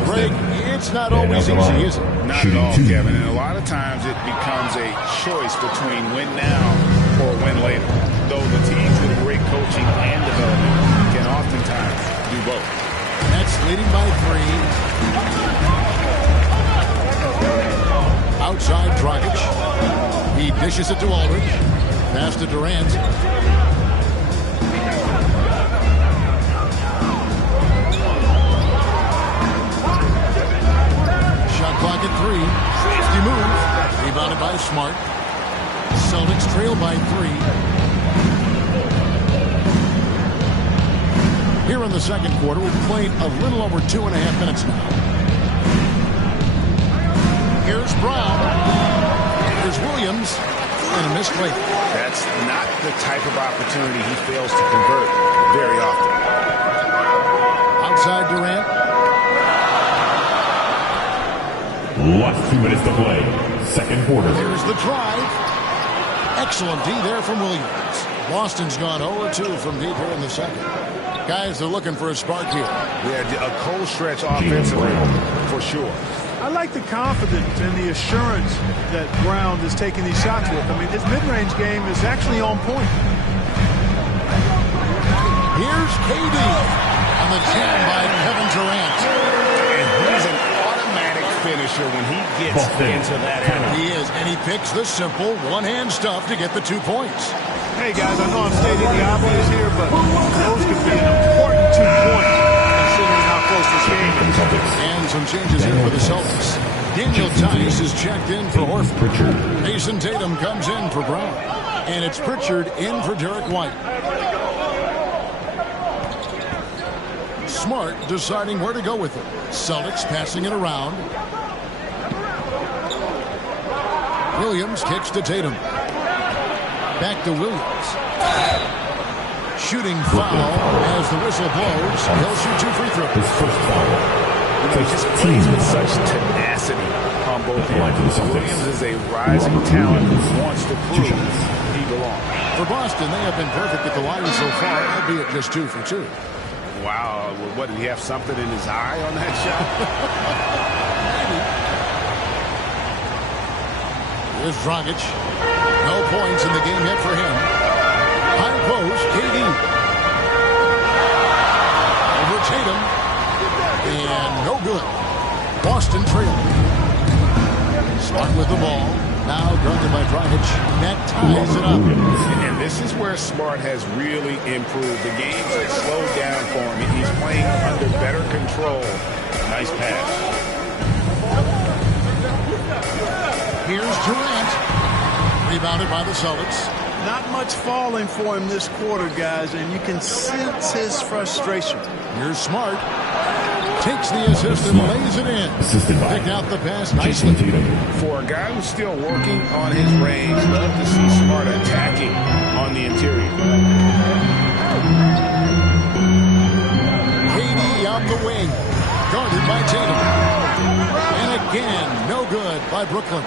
Greg, it's not always easy, is it? Not at all, Kevin. And a lot of times it becomes a choice between win now or win later. Though the teams with great coaching and development can oftentimes do both. Nets leading by 3. Outside Dragic. He dishes it to Aldridge. Pass to Durant. Shot clock at 3. Safety move. Rebounded by Smart. Celtics trail by 3. Here in the second quarter, we've played a little over 2.5 minutes now. Here's Brown. Here's Williams. And a missed play. That's not the type of opportunity he fails to convert very often. Outside Durant. Last 2 minutes to play. Second quarter. Here's the drive. Excellent D there from Williams. Boston's gone 0-2 from deep here in the second. Guys, they're looking for a spark here. Yeah, a cold stretch offensively for sure. I like the confidence and the assurance that Brown is taking these shots with. I mean, his mid-range game is actually on point. Here's KD on the jam by Kevin Durant. And he's an automatic finisher when he gets into that area. He is, and he picks the simple one-hand stuff to get the 2 points. Hey, guys, I know I'm stating the obvious here, but those could be an important 2 points in considering how close this game is. And some changes here for the Celtics. Daniel Tice is checked in for Horford. Mason Tatum comes in for Brown. And it's Pritchard in for Derek White. Smart deciding where to go with it. Celtics passing it around. Williams kicks to Tatum. Back to Williams. Shooting foul as the whistle blows. He'll shoot 2 free throws. His first foul. He just plays with such tenacity on both ends. Williams is a rising talent who wants to prove he belongs. For Boston, they have been perfect at the line so far, albeit just 2 for 2. Wow. What, did he have something in his eye on that shot? Here's Dragic. No points in the game yet for him. High post, KD. Over Tatum. And no good. Boston trailing. Smart with the ball. Now guarded by Dragic. That ties it up. And this is where Smart has really improved. The games have slowed down for him. He's playing under better control. Nice pass. Here's Durant. Rebounded by the Celtics. Not much falling for him this quarter, guys, and you can sense his frustration. Here's Smart. Takes the assist and lays it in. Picked out the pass nicely. For a guy who's still working on his range, love to see Smart attacking on the interior. KD out the wing. Guarded by Tatum. And again, no good by Brooklyn.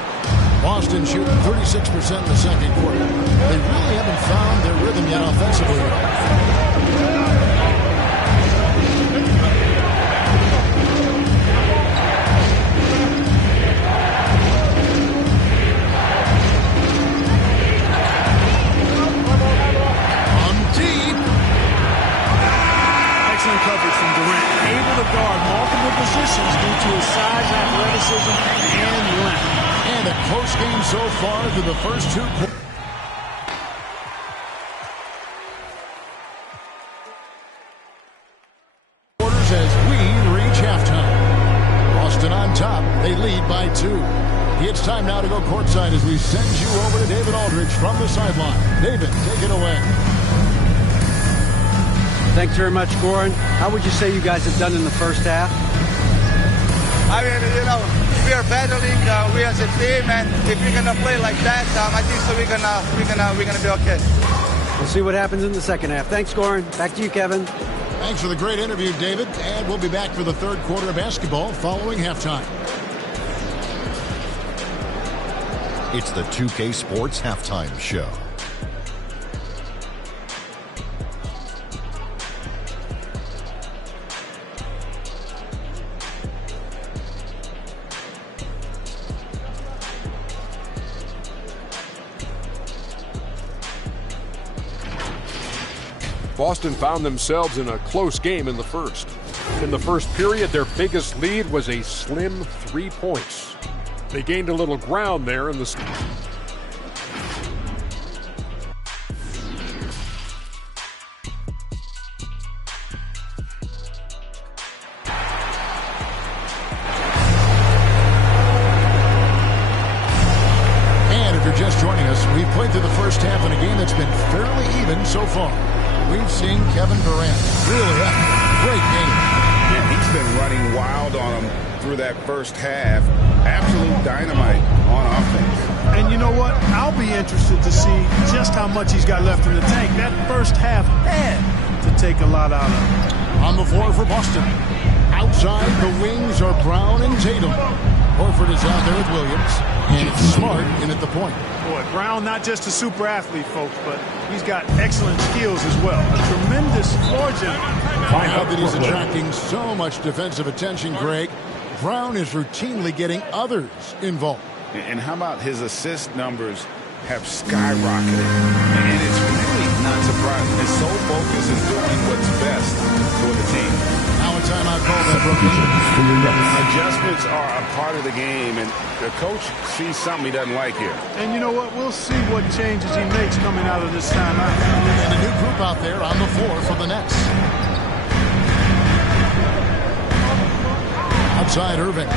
Boston shooting 36% in the second quarter. They really haven't found their rhythm yet offensively. On deep. Excellent coverage from Durant. Able to guard multiple positions due to his size, athleticism, and length. And a close game so far through the first 2 quarters as we reach halftime. Boston on top. They lead by 2. It's time now to go courtside as we send you over to David Aldridge from the sideline. David, take it away. Thanks very much, Goran. How would you say you guys have done in the first half? I mean, we are battling. We as a team, and if we're gonna play like that, I think so we're gonna be okay. We'll see what happens in the second half. Thanks, Goran. Back to you, Kevin. Thanks for the great interview, David. And we'll be back for the third quarter of basketball following halftime. It's the 2K Sports Halftime Show. Boston found themselves in a close game in the first. In the first period, their biggest lead was a slim 3 points. They gained a little ground there in the... And if you're just joining us, we've played through the first half in a game that's been fairly even so far. We've seen Kevin Durant really have a great game. And he's been running wild on him through that first half. Absolute dynamite on offense. And you know what? I'll be interested to see just how much he's got left in the tank. That first half had to take a lot out of him. On the floor for Boston. Outside, the wings are Brown and Tatum. Horford is out there with Williams. And it's Smart in at the point. Boy, Brown, not just a super athlete, folks, but he's got excellent skills as well. A tremendous floor general. Now that he's attracting so much defensive attention, Greg, Brown is routinely getting others involved. And how about his assist numbers have skyrocketed? And it's really not surprising. His sole focus is doing what's best for the team. Now a timeout call by Brooklyn. Adjustments are a part of the game, and the coach sees something he doesn't like here. And you know what? We'll see what changes he makes coming out of this timeout. And a new group out there on the floor for the Nets. Outside Irving. A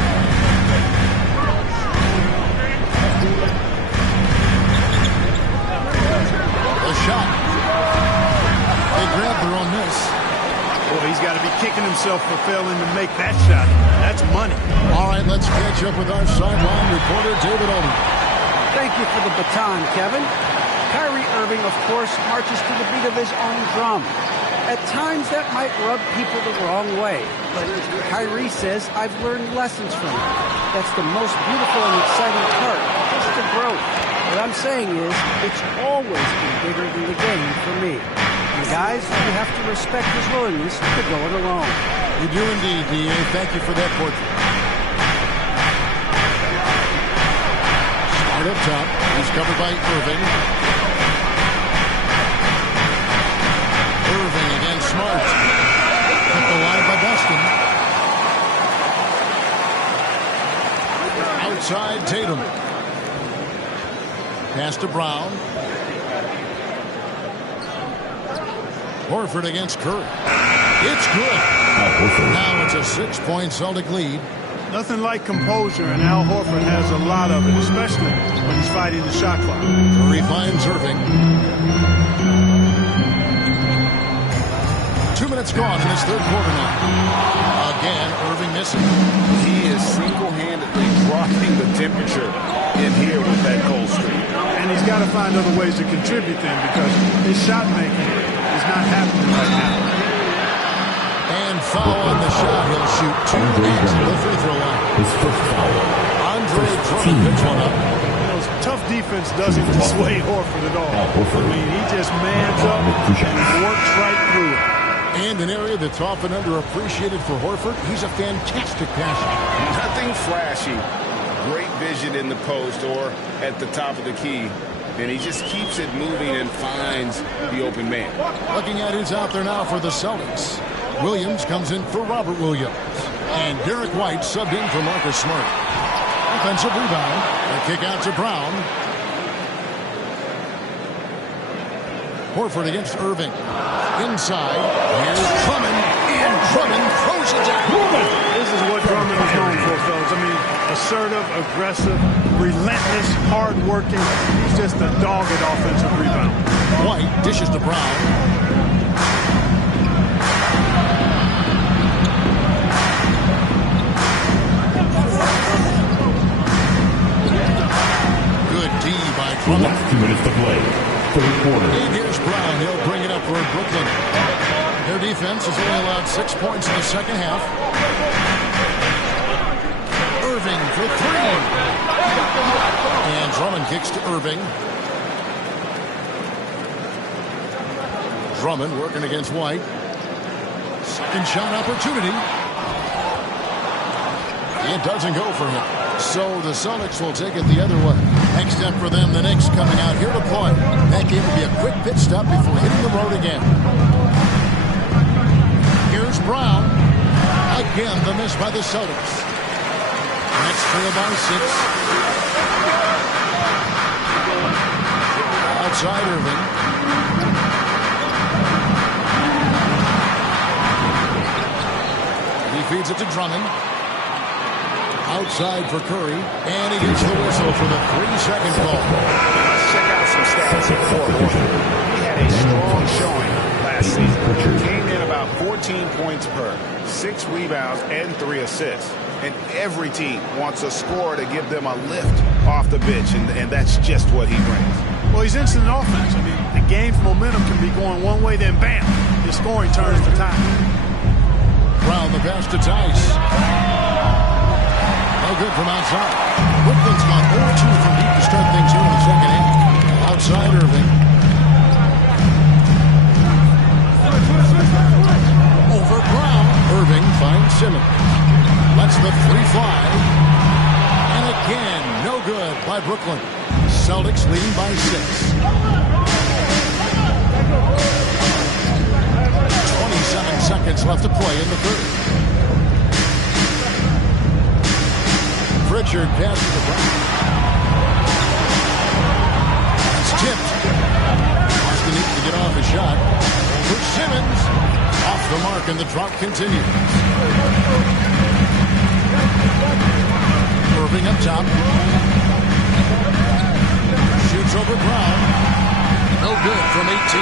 shot. They grabbed their own miss. Well, he's got to be kicking himself for failing to make that shot. That's money. All right, let's catch up with our sideline reporter, David Odom. Thank you for the baton, Kevin. Kyrie Irving, of course, marches to the beat of his own drum. At times, that might rub people the wrong way. But Kyrie says, I've learned lessons from it. That's the most beautiful and exciting part, just the growth. What I'm saying is, it's always been bigger than the game for me. And guys, you have to respect his willingness to go it alone. You do indeed, D.A. Thank you for that portrait. Smart up top. He's covered by Irving. Irving against Smart. Kept alive by Boston. Outside Tatum. Pass to Brown. Horford against Curry. It's good. Now it's a 6-point Celtic lead. Nothing like composure, and Al Horford has a lot of it, especially when he's fighting the shot clock. Curry finds Irving. 2 minutes gone in this third quarter now. Again, Irving missing. He is single-handedly dropping the temperature in here with that cold streak. And he's got to find other ways to contribute then, because his shot making is not happening right now. And foul on the shot. He'll shoot 2 at the free throw line. His first foul. Andre Drummond picks one up. Tough defense doesn't dissuade Horford at all. I mean, he just mans up and works right through it. And an area that's often underappreciated for Horford, he's a fantastic passer. Nothing flashy. Great vision in the post or at the top of the key. And he just keeps it moving and finds the open man. Looking at who's out there now for the Celtics. Williams comes in for Robert Williams. And Derek White subbed in for Marcus Smart. Offensive rebound. A kick out to Brown. Horford against Irving. Inside. Here's Drummond. And Drummond throws it down. This is what Drummond is known for, fellas. I mean, assertive, aggressive, relentless, hard-working. He's just a dogged offensive rebound. White dishes to Brown. Good D by Drummond. Last 2 minutes to play. Third quarter. And here's Brown. He'll bring it up for Brooklyn. Their defense has only allowed 6 points in the second half. Irving for 3. And Drummond kicks to Irving. Drummond working against White. Second shot opportunity. It doesn't go for him. So the Celtics will take it the other way. Next up for them, the Knicks coming out here to play. That game will be a quick pit stop before hitting the road again. Here's Brown. Again, the miss by the Celtics. Nets trail by 6. Outside Irving. He feeds it to Drummond. Outside for Curry. And he gets the whistle for the 3-second call. Let's check out some stats here for Horford. He had a strong showing last season. Came in about 14 points per, 6 rebounds, and 3 assists. And every team wants a scorer to give them a lift off the bench, and that's just what he brings. Well, he's instant offense. I mean, the game's momentum can be going one way, then bam, his scoring turns the tide. Brown the pass to Tice. No good from outside. Brooklyn's gone 0-2 from deep to start things here in the second half. Outside Irving. Over Brown. Irving finds Simmons. Lets the 3 fly. And again, no good by Brooklyn. Celtics leading by 6. 27 seconds left to play in the third. Pritchard passes to Brown. It's tipped. Boston needs to get off a shot. For Simmons. Off the mark, and the drop continues. Irving up top. Shoots over Brown. No good from 18.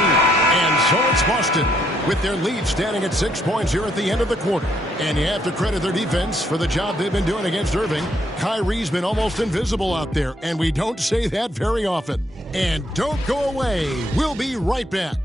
And so it's Boston with their lead standing at 6 points here at the end of the quarter. And you have to credit their defense for the job they've been doing against Irving. Kyrie's been almost invisible out there, and we don't say that very often. And don't go away. We'll be right back.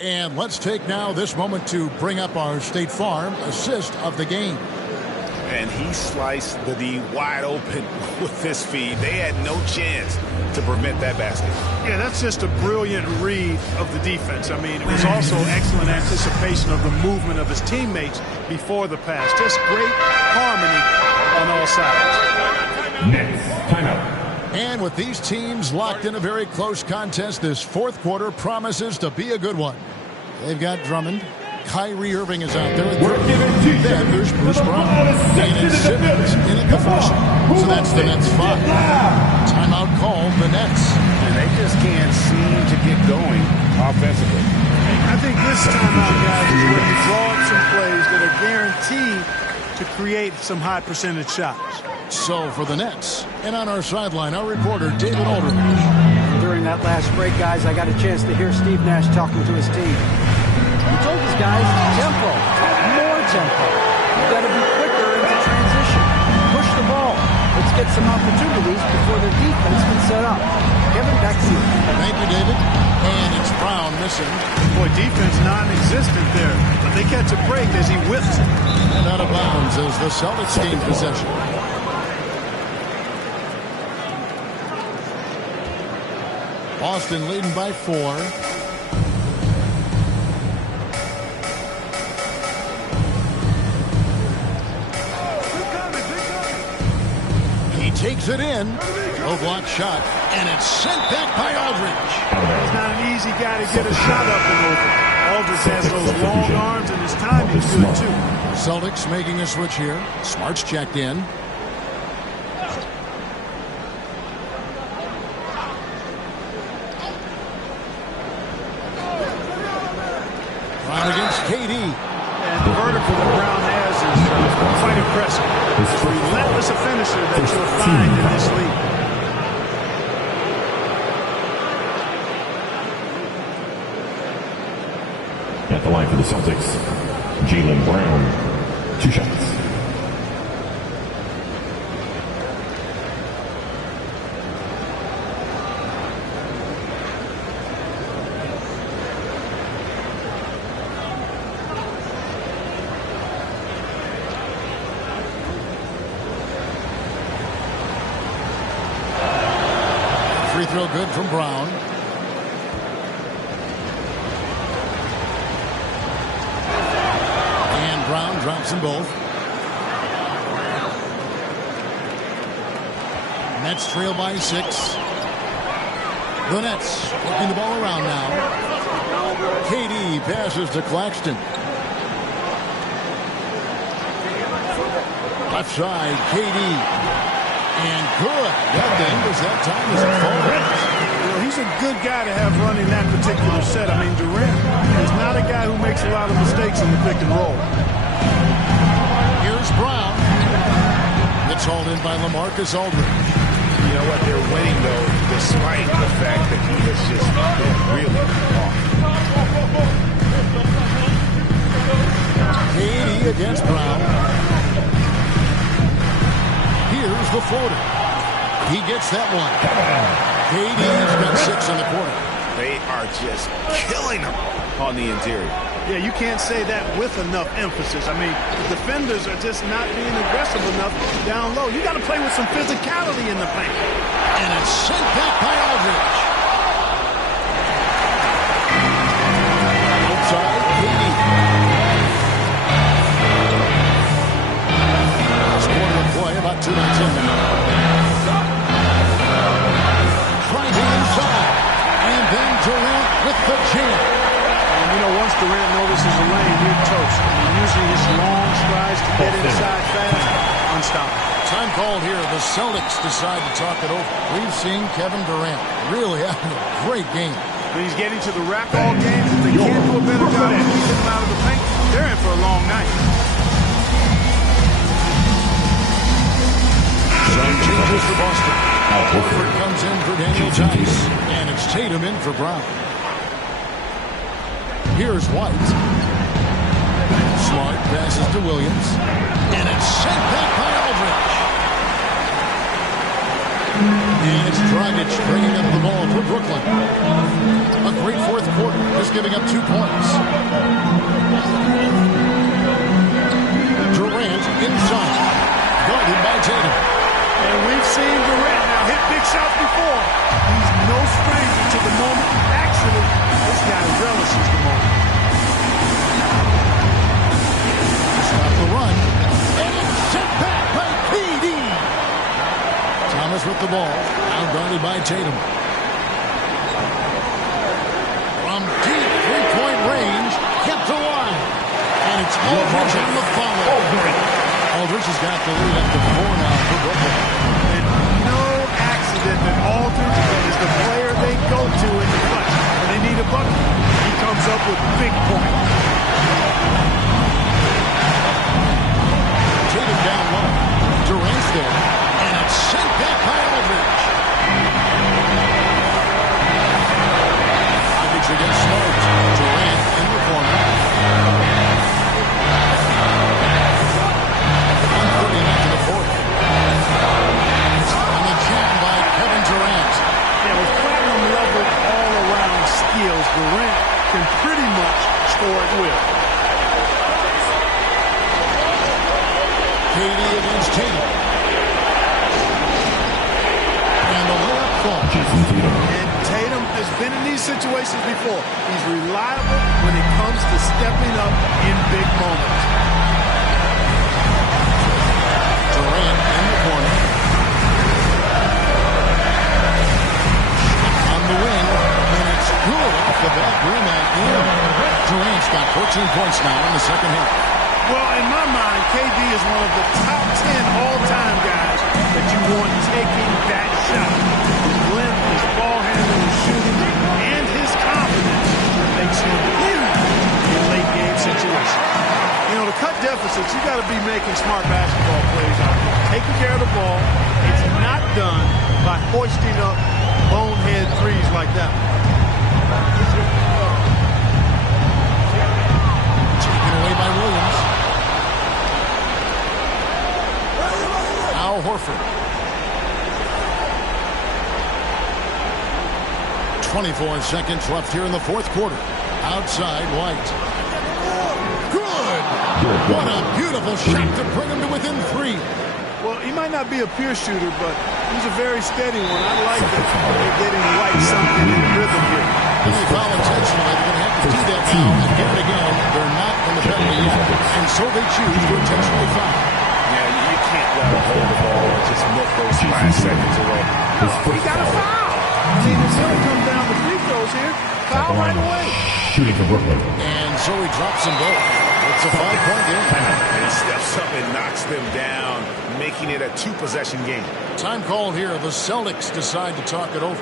And let's take now this moment to bring up our State Farm assist of the game. And he sliced the D wide open with his feed. They had no chance to prevent that basket. Yeah, that's just a brilliant read of the defense. I mean, it was also excellent anticipation of the movement of his teammates before the pass. Just great harmony on all sides. Next, timeout. And with these teams locked in a very close contest, this fourth quarter promises to be a good one. They've got Drummond. Kyrie Irving is out there. Then there's Bruce Brown. And Simmons in at the 4. So that's the Nets 5. Timeout called the Nets. And they just can't seem to get going offensively. I think this timeout, guys, is where you draw up some plays that are guaranteed to create some high percentage shots. So for the Nets, and on our sideline, our reporter, David Aldridge. During that last break, guys, I got a chance to hear Steve Nash talking to his team. He told his guys, tempo, more tempo. You've got to be quicker into transition. Push the ball. Let's get some opportunities before their defense can set up. Kevin, back to you. Thank you, David. And it's Brown missing. Boy, defense non-existent there. But they catch a break as he whips it. And out of bounds as the Celtics gain possession. Boston leading by 4. He takes it in. Low block shot. And it's sent back by Aldridge. He's not an easy guy to get a shot up and over. Aldridge has those long arms and his timing's good too. Celtics making a switch here. Smart's checked in. Brown against KD. And the vertical that Brown has is quite impressive. As relentless a finisher that you'll find in this league. At the line for the Celtics, Jaylen Brown, 2 shots. Free throw good from Brown. And Brown drops them both. Nets trail by 6. The Nets working the ball around now. KD passes to Claxton. Left side, KD. And good. That then was that time as it falls. You know, he's a good guy to have running that particular set. I mean, Durant is not a guy who makes a lot of mistakes in the pick and roll. Here's Brown. It's hauled in by LaMarcus Aldridge. You know what? They're winning, though, despite the fact that he has just been really off. KD against Brown. Here's the floater. He gets that one. KD's got 6 in the quarter. They are just killing him on the interior. Yeah, you can't say that with enough emphasis. I mean, the defenders are just not being aggressive enough down low. You got to play with some physicality in the paint. And it's sent back by Aldridge. Outside, KD. Quarter of play, about 2 minutes in now. Driving inside. And then Durant with the jam. And, you know, once Durant notices a lane, you're toast. I mean, using his long strides to get inside called here. The Celtics decide to talk it over. We've seen Kevin Durant really having a great game. He's getting to the rack all game. If they can't do a better job of keeping him out of the paint, they're in for a long night. Some changes for Boston. Horford comes in for Daniel Tice. And it's Tatum in for Brown. Here's White. Smart passes to Williams. And it's sent back by Aldridge. And it's Dragic bringing up the ball for Brooklyn. A great fourth quarter, just giving up 2 points. Durant inside, guarded by Tatum. And we've seen Durant now hit big shots before. He's no stranger to the moment. Actually, this guy relishes the moment. Stop the run. And it's sent back by PD. Thomas with the ball. Now guarded by Tatum. From deep three-point range. Kept alive. And it's Aldridge on the follow. Aldridge has got the lead up to 4 now for Brooklyn. And no accident that Aldridge is the player they go to in the clutch. When they need a bucket, he comes up with big points. Tatum down low. Durant's there. And it's sent back by Aldridge. Dragic against Smart. Durant in the corner. 1:30 into the fourth. On the jam by Kevin Durant. Yeah, with platinum level all-around skills, Durant can pretty much score at will. KD against Tatum. And the layup falls. And Tatum has been in these situations before. He's reliable when it comes to stepping up in big moments. Durant in the corner. On the wing. And it's good off the back rim and in. Durant's got 14 points now in the second half. Well, in my mind, KD is one of the top 10 all-time guys that you want taking that shot. His length, his ball handling, his shooting, and his confidence makes him huge in late-game situations. You know, to cut deficits, you got to be making smart basketball plays out there. Taking care of the ball. It's not done by hoisting up bonehead threes like that. Taken away by Williams. Al Horford. 24 seconds left here in the fourth quarter. Outside, White. Good! What a beautiful shot to bring him to within 3. Well, he might not be a pure shooter, but he's a very steady one. I like that they're getting White something in rhythm here. If they foul intentionally, they're going to have to do that now and give it again. They're not in the penalty yet, and so they choose to intentionally foul. Yeah, you can't let him hold the ball and just milk those 5 seconds away. He got a foul. I mean, it's going to come down to free throws here. Foul right away. Shooting for Brooklyn. And so he drops them both. It's a 5-point game. And he steps up and knocks them down, making it a 2-possession game. Time called here. The Celtics decide to talk it over.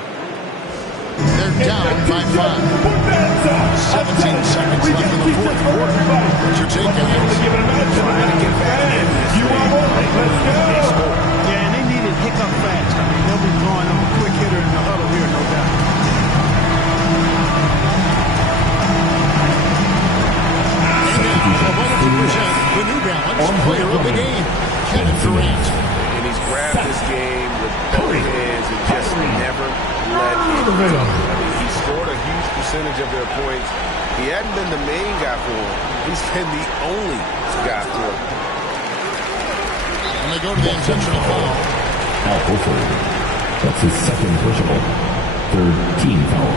They're down by 5. 17 seconds left in the fourth quarter. What's your take on this? Trying to get back in this thing. Yeah, and they need it hiccup fast. I mean, they'll be drawing up a quick hitter in the huddle here, no doubt. To present the New Balance player of the game, Kevin Durant. And he's grabbed this game with both hands and just never let it go. I mean, he scored a huge percentage of their points. He hadn't been the main guy for him. He's been the only guy for him. And they go to the intentional foul. Al Horford. That's his second personal. Third team foul.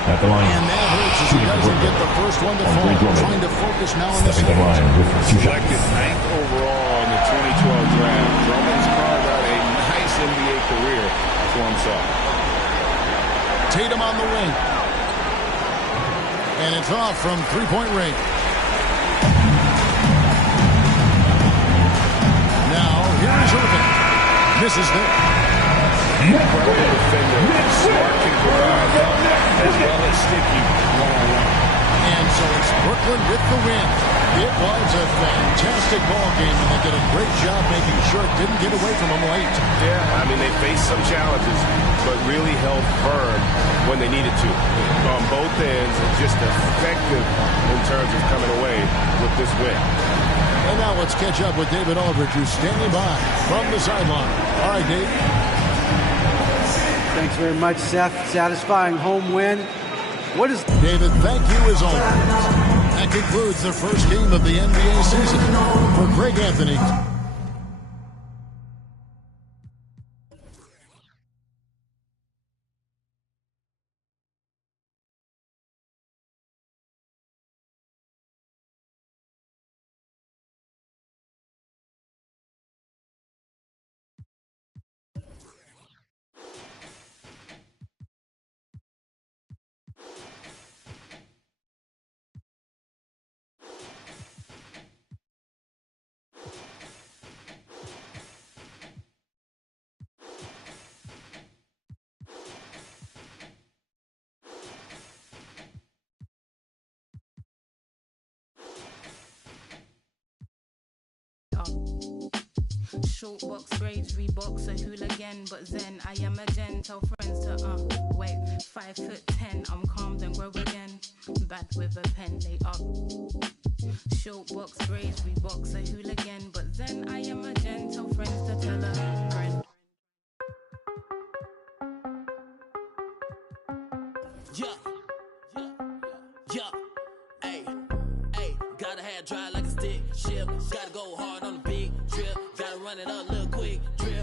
At the line. And that hurts as he doesn't get the first one to fall. Trying to focus now on the second line with 2 shots. Selected 9th overall in the 2012 draft. Drummond's carved out a nice NBA career for himself. Tatum on the wing. And it's off from 3-point range. Now, here misses there. Incredible defender. Smart can provide help as well as sticky one-on-one. And so it's Brooklyn with the win. It was a fantastic ball game, and they did a great job making sure it didn't get away from them late. Yeah, I mean, they faced some challenges, but really held firm when they needed to on both ends, and just effective in terms of coming away with this win. And now let's catch up with David Aldridge, who's standing by from the sideline. All right, Dave. Thanks very much, Seth. Satisfying home win. What is... David, thank you as always. That concludes the first game of the NBA season. For Greg Anthony. Short box rage, Reeboks a hooligan, but Zen, I am a gen. Tell friends to wait, 5'10", I'm calm, then grow again. Bad with a pen, they up. Short box rage, Reeboks a hooligan, but Zen, I am a gen. Tell friends to tell a friend. Yeah, hey, gotta have dry like a stick shift. Gotta go hard on the big trip. Gotta run it up, little quick drip.